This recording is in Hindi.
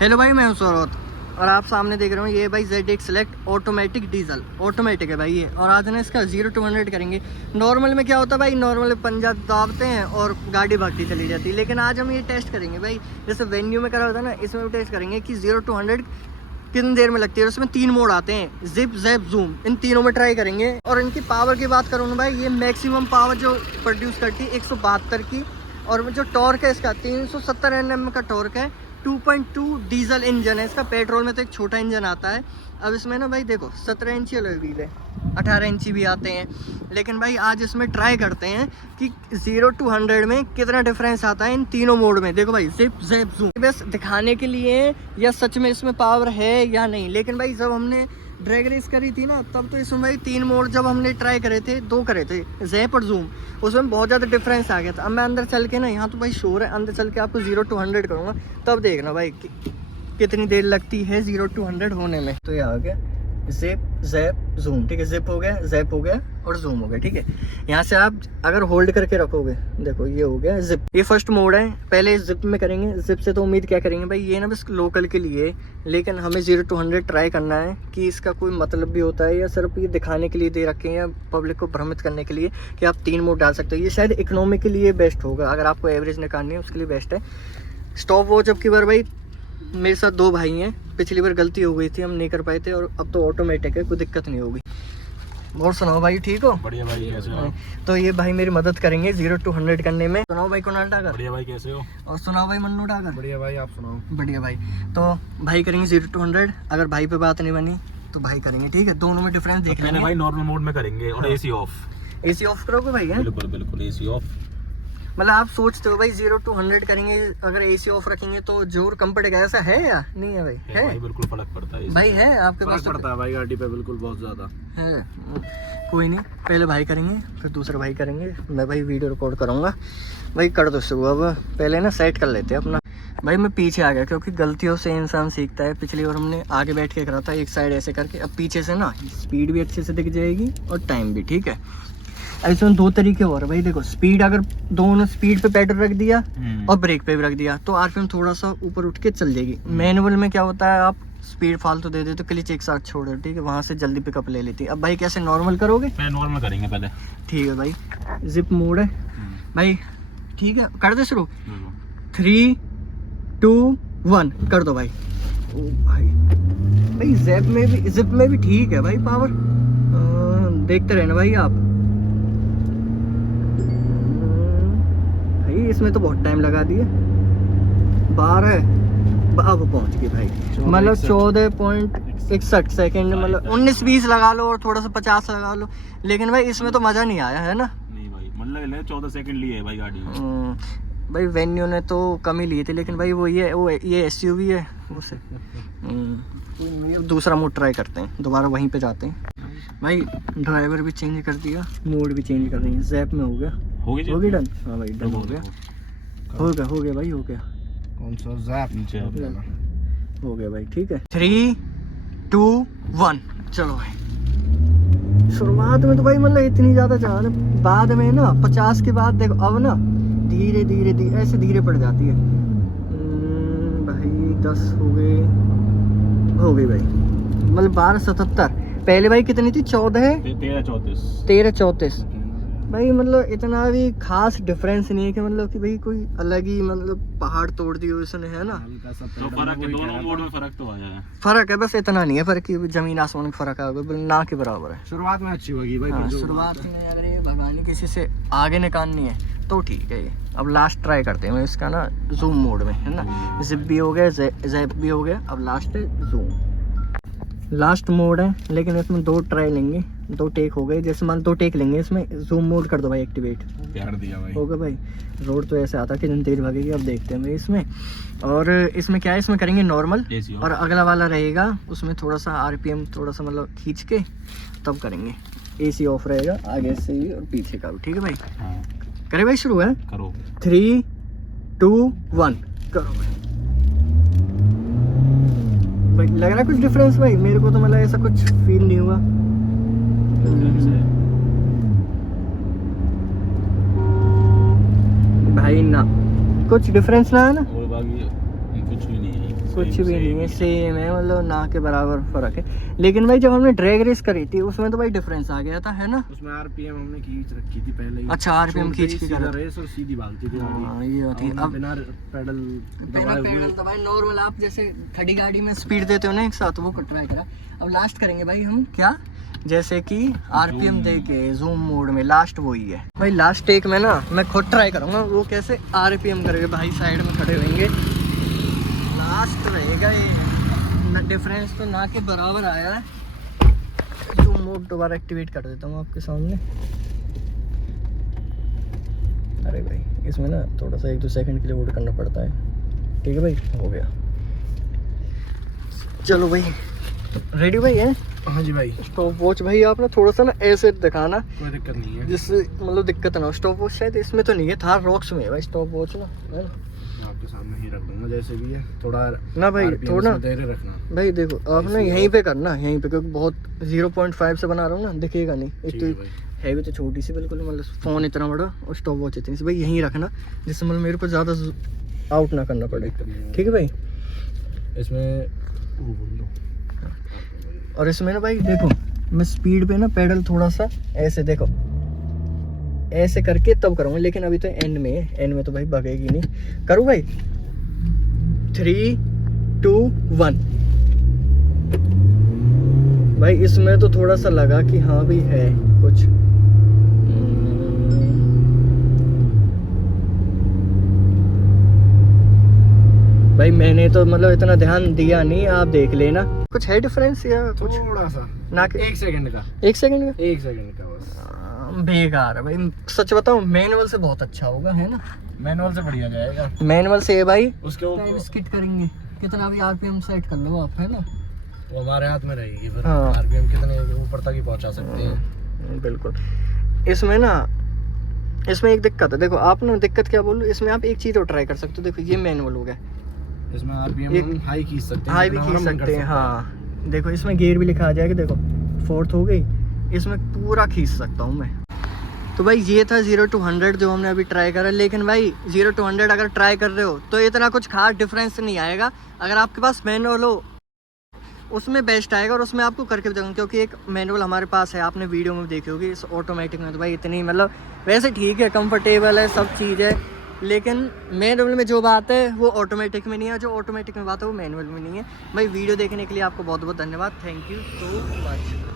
हेलो भाई, मैं हूं सौरभ और आप सामने देख रहे हो ये भाई ZX Select automatic diesel automatic है भाई ये। और आज ना इसका 0 to 100 करेंगे। नॉर्मल में क्या होता है भाई, नॉर्मल पंजा दाबते हैं और गाड़ी भागती चली जाती है, लेकिन आज हम ये टेस्ट करेंगे भाई जैसे वेन्यू में करा होता है ना, इसमें भी टेस्ट करेंगे कि 0 to 100 कितनी देर में लगती है। और उसमें 3 मोड आते हैं, जिप जैप जूम, इन तीनों में ट्राई करेंगे। और इनकी पावर की बात करूँ ना भाई, ये मैक्सिमम पावर जो प्रोड्यूस करती है 172 की, और जो टॉर्क है इसका 370 Nm का टॉर्क है। 2.2 डीजल इंजन है इसका, पेट्रोल में तो एक छोटा इंजन आता है। अब इसमें ना भाई देखो 17 इंची अलॉय व्हील है, 18 इंची भी आते हैं, लेकिन भाई आज इसमें ट्राई करते हैं कि 0 to 100 में कितना डिफरेंस आता है इन तीनों मोड में। देखो भाई जिप जैप जूम बस दिखाने के लिए या सच में इसमें पावर है या नहीं। लेकिन भाई जब हमने ड्रैग रेस करी थी ना, तब तो इसमें भाई 3 मोड जब हमने ट्राई करे थे, 2 करे थे, जैप और जूम, उसमें बहुत ज़्यादा डिफरेंस आ गया था। अब मैं अंदर चल के ना, यहाँ तो भाई शोर है, अंदर चल के आपको 0 to 100 करूँगा, तब देखना भाई कितनी देर लगती है 0 to 100 होने में। तो ये आ गया जिप जैप जूम, ठीक है, जिप हो गया, जैप हो गया और जूम हो गया, ठीक है। यहाँ से आप अगर होल्ड करके रखोगे, देखो ये हो गया जिप, ये फर्स्ट मोड है। पहले जिप में करेंगे, जिप से तो उम्मीद क्या करेंगे भाई, ये ना बस लोकल के लिए, लेकिन हमें 0 to 100 ट्राई करना है कि इसका कोई मतलब भी होता है या सिर्फ ये दिखाने के लिए दे रखे हैं या पब्लिक को भ्रमित करने के लिए कि आप 3 मोड डाल सकते हो। ये शायद इकोनॉमी के लिए बेस्ट होगा, अगर आपको एवरेज निकालनी है उसके लिए बेस्ट है। स्टॉप वॉच अब की बार भाई मेरे साथ 2 भाई हैं, पिछली बार गलती हो गई थी, हम नहीं कर पाए थे, और अब तो ऑटोमेटिक है, कोई दिक्कत नहीं होगी। और सुनाओ भाई, ठीक हो? बढ़िया भाई, कैसे हो? तो ये भाई मेरी मदद करेंगे 0 to 100 करने में। सुनाओ भाई कुणाल टाकर। बढ़िया भाई, कैसे हो? और सुनाओ भाई मन्नू टाकर। बढ़िया भाई, आप सुनाओ। बढ़िया भाई। तो भाई करेंगे 0 to 100, अगर भाई पे बात नहीं बनी तो भाई करेंगे, ठीक है। दोनों में डिफरेंस देख लेंगे। भाई नॉर्मल मोड में करेंगे और एसी ऑफ। एसी ऑफ करोगे भाई? है बिल्कुल बिल्कुल एसी ऑफ। मतलब आप सोचते हो भाई 0 to 100 करेंगे, अगर एसी ऑफ रखेंगे तो जोर कम पड़ेगा, ऐसा है या नहीं है भाई? है भाई, बिल्कुल फर्क पड़ता है भाई, है आपके पास? पड़ता है भाई गाड़ी पे, बिल्कुल बहुत ज्यादा है। कोई नहीं, पहले भाई करेंगे फिर दूसरा भाई करेंगे, मैं भाई वीडियो रिकॉर्ड करूँगा। भाई कर दो शुरू, अब पहले ना सेट कर लेते हैं अपना। भाई मैं पीछे आ गया क्योंकि गलतियों से इंसान सीखता है। पिछली बार हमने आगे बैठ के करा था एक साइड ऐसे करके, अब पीछे से ना स्पीड भी अच्छे से दिख जाएगी और टाइम भी, ठीक है। ऐसे में 2 तरीके और भाई, देखो स्पीड, अगर दोनों स्पीड पे पेडल रख दिया और ब्रेक पे भी रख दिया तो आरपीएम थोड़ा सा ऊपर उठ के चल जाएगी। मैनुअल में क्या होता है, आप स्पीड फालतू दे दे तो क्लिच एक साथ छोड़ दो, ठीक है, वहां से जल्दी पिकअप ले लेती है। अब भाई कैसे नॉर्मल करोगे? नॉर्मल करेंगे पहले, ठीक है भाई। जिप मोड है भाई, ठीक है, कर दे शुरू। 3 2 1 कर दो भाई। ओ भाई, भाई जिप में भी ठीक है भाई पावर, देखते रहना भाई आप। भाई इसमें तो बहुत टाइम लगा दिए, 12 अब पहुंच गए भाई, मतलब 14.61 सेकेंड, मतलब 19-20 लगा लो और थोड़ा सा 50 लगा लो, लेकिन भाई इसमें तो मजा नहीं आया है ना। नहीं भाई, मतलब 14 सेकंड लिए है भाई गाड़ी। भाई वेन्यू ने तो कम ही लिए थे, लेकिन भाई वो ये SUV है उसे। दूसरा मोड ट्राई करते हैं, दोबारा वहीं पे जाते हैं। भाई ड्राइवर भी चेंज कर दिया, मोड भी चेंज कर देंगे। जैप में हो गया, होगी डन। हाँ भाई डन हो गया, हो गया भाई, हो गया। कौन सा जैप? नीचे हो गया भाई, ठीक है। 3 2 1 चलो भाई। शुरुआत में तो भाई मतलब इतनी ज्यादा जान, बाद में ना 50 के बाद देखो, अब ना धीरे धीरे ऐसे धीरे पड़ जाती है। भाई 10 हो गई भाई, मतलब 1277। पहले भाई कितनी थी? 1334 भाई, मतलब इतना भी खास डिफरेंस नहीं है कि मतलब कि भाई कोई अलग ही मतलब पहाड़ तोड़ दिया उसने, है ना। तो फर्क है, दोनों मोड में फर्क तो आया है। फर्क है, बस इतना नहीं है फर्क कि जमीन आसमान का फर्क है, ना के बराबर है। शुरुआत में अच्छी होगी भाई। शुरुआत में अगर ये भगवान किसी से आगे निकालनी है तो ठीक है। ये अब लास्ट ट्राई करते हैं इसका ना, जूम मोड में, है ना। जिप भी हो गया, जैप भी हो गया, अब लास्ट है जूम। लास्ट मोड है, लेकिन इसमें 2 ट्राई लेंगे, 2 टेक हो गए, जैसे मान 2 टेक लेंगे इसमें। जूम मोड कर दो भाई एक्टिवेट, प्यार दिया भाई, होगा भाई। रोड तो ऐसे आता कि कितनी तेज भागेगी, अब देखते हैं भाई इसमें। और इसमें क्या है, इसमें करेंगे नॉर्मल, और अगला वाला रहेगा उसमें थोड़ा सा RPM थोड़ा सा मतलब खींच के तब करेंगे। AC ऑफ रहेगा आगे से भी और पीछे का भी, ठीक है भाई। करे भाई शुरू है, करो। 3 2 1 करो भाई। लग रहा है कुछ डिफरेंस भाई? मेरे को तो मतलब ऐसा कुछ फील नहीं हुआ। भाई ना कुछ डिफरेंस ना है ना, और बाकी कुछ भी नहीं है। कुछ भी नहीं है, सेम है, मतलब ना के बराबर फर्क है। लेकिन भाई जब हमने ड्रैग रेस करी थी उसमें तो भाई डिफरेंस आ गया था, है ना? उसमें आरपीएम हमने खींच रखी थी पहले ही। अच्छा, आरपीएम खींच के करा रेस और सीधी भागती थी गाड़ी। हाँ, ये होती है। अब बिना पेडल दबाए हुए। तो भाई नॉर्मल आप जैसे खड़ी गाड़ी में स्पीड देते हो ना एक साथ, वो ट्राई करा। अब लास्ट करेंगे भाई हम क्या, जैसे कि आरपीएम दे के जूम मोड में, लास्ट वही है भाई। लास्ट टेक में ना मैं खुद ट्राई करूंगा वो कैसे आरपीएम करके, भाई साइड में खड़े होंगे, लास्ट रहेगा ये। डिफरेंस तो ना के बराबर आया है। जूम मोड दोबारा एक्टिवेट कर देता हूँ आपके सामने। अरे भाई इसमें ना थोड़ा सा 1-2 सेकंड के लिए होल्ड करना पड़ता है। ठीक है भाई, हो गया। चलो भाई, रेडी भाई है? हाँ जी भाई। स्टॉप वॉच भाई आप ना थोड़ा सा ना ऐसे दिखाना, कोई दिक्कत नहीं है, जिससे मतलब दिक्कत ना हो। स्टॉप वॉच शायद इसमें तो नहीं है, थार रॉक्स में है भाई स्टॉप वॉच ना, है ना? मैं आपके सामने ही रख दूंगा जैसे भी है। थोड़ा ना भाई, थोड़ा धैर्य रखना भाई। देखो आप ना यहीं पे करना, यहीं पे, क्योंकि बहुत 0.5 से बना रहा हूँ ना, दिखेगा नहीं। एक तो है भी तो छोटी सी बिल्कुल, मतलब फ़ोन इतना बड़ा और स्टॉप वॉच इतनी सी। भाई यहीं रखना, जिससे मतलब मेरे को ज़्यादा आउट ना करना पड़े। ठीक है भाई? इसमें वो बोल दो। और इसमें ना भाई देखो, मैं स्पीड पे ना पेडल थोड़ा सा ऐसे, देखो ऐसे करके तब करूँगा, लेकिन अभी तो एंड में है, एंड में तो भाई भगेगी नहीं। करूँ भाई? 3, 2, 1। भाई इसमें तो थोड़ा सा लगा कि हाँ भी है कुछ। भाई मैंने तो मतलब इतना ध्यान दिया नहीं, आप देख लेना। कुछ है डिफरेंस या कुछ? थोड़ा सा ना कि 1 सेकंड का। 1 सेकंड का? 1 सेकंड का बस। बेकार है भाई, सच बताऊं मैनुअल से बहुत अच्छा होगा, है ना? मैनुअल से बढ़िया जाएगा। मैनुअल से भाई उसके ऊपर स्किट करेंगे, कितना भी आरपीएम सेट कर लो आप, है ना? वो हमारे हाथ में रहेगी, फिर हाँ। आरपीएम कितने ऊपर तक ही पहुंचा सकते हैं। बिल्कुल। इसमें ना, इसमें एक दिक्कत है, देखो आप ना, दिक्कत क्या बोलूं, इसमें आप एक चीज़ और ट्राई कर सकते हो। देखो ये मैनुअल हो गया, इसमें आरपीएम हम हाई खींच सकते हैं, हाई भी जितना खींच हमारा मन कर सकते हैं। सकता हाँ देखो इसमें गियर भी लिखा आ जाएगा, देखो 4th हो गई, इसमें पूरा खींच सकता हूँ मैं। तो भाई ये था 0 to 100 जो हमने अभी ट्राई करा। लेकिन भाई 0 to 100 अगर ट्राई कर रहे हो तो इतना कुछ खास डिफरेंस नहीं आएगा। अगर आपके पास मैनुअल हो उसमें बेस्ट आएगा, और उसमें आपको करके भी देखूँगा, क्योंकि एक मैनुअल हमारे पास है, आपने वीडियो में देखी होगी। इस ऑटोमेटिक में तो भाई इतनी मतलब वैसे ठीक है, कंफर्टेबल है, सब चीज़ है, लेकिन मैनुअल में जो बात है वो ऑटोमेटिक में नहीं है, जो ऑटोमेटिक में बात है वो मैनुअल में नहीं है। भाई वीडियो देखने के लिए आपको बहुत बहुत धन्यवाद। Thank you so much.